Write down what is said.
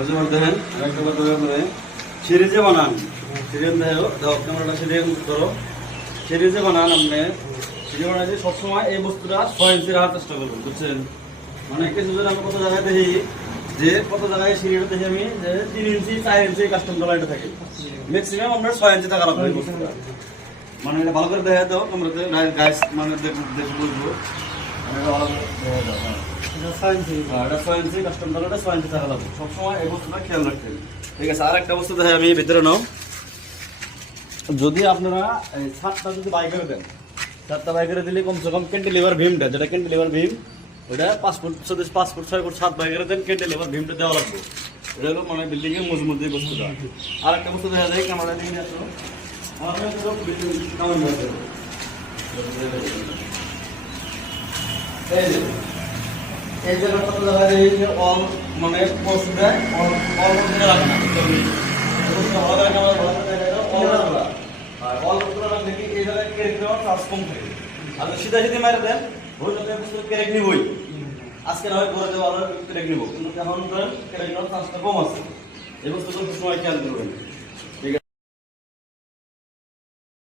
বুঝতে পারতেন একটা কথা বলে সিরিজে বানান সিরিয়াল দাও ক্যামেরাটা সিরিয়াল করো সিরিজে বানান আপনি সিরিজ বানাইছে সবসময় এই বস্তুটা 6 ইঞ্চি রাখার চেষ্টা করবেন বুঝছেন মানে কিছু জন আমি কত জায়গায় দেখি যে কত জায়গায় সিরিয়াল দেখি আমি যে 3 ইঞ্চি 4 ইঞ্চি কাস্টম ডলারটা থাকে ম্যাক্সিমাম আমরা 6 ইঞ্চি টাকা রাখবো বস্তুটা মানে এটা ভালো করে দেখা দাও ক্যামেরাতে গাইস মানে দেখে বুঝবো মানে এটা ভালো করে দেখা দাও এটা 6 ইঞ্চি কাস্টম ডলারটা 6 ইঞ্চি টাকা লাগবে সবসময় এই বস্তুটা খেয়াল রাখবেন ঠিক আছে আর একটা বস্তু দেখাই আমি ভিতরে নাও যদি আপনারা এই ছাদটা যদি বাই করে দেন ছাদটা বাই করে দিলে কমসে কম ক্যান্টিলিভার ভীমটা যেটা ক্যান্টিলিভার ভীম ওটা 5 ফুট 5 ফুট 6 ফুট ছাদ বাই করে দেন ক্যান্টিলিভার ভীমটা দেওয়া লাগবে এটা হলো মানে বিল্ডিং এর মজবুত যে বস্তুটা আর একটা বস্তু দেখা যায় ক্যামেরা দিকে নিয়ে আসো আমরা তো বিল্ডিং কেমন হবে এই যে কত জায়গা এই যে অল মানে পোস্টটা অল করে রাখনা পোস্ট ভালো করে ক্যামেরা ভালো করে দেখাও অল রাখবা আর অল করে রাখলে কি এই জায়গায় ক্যারেক দেওয়ার চান্স কম থাকে আর সিধা সিধা মারে দেন ওই জায়গায় বস্তু ক্যারেক নিবই আজকে না হয় ঘরে দেওয়া আর ক্যারেক নিব কিন্তু এখন ধরেন ক্যারেক দেওয়ার চান্সটা কম আছে এই বস্তুটা সময় খেয়াল করবেন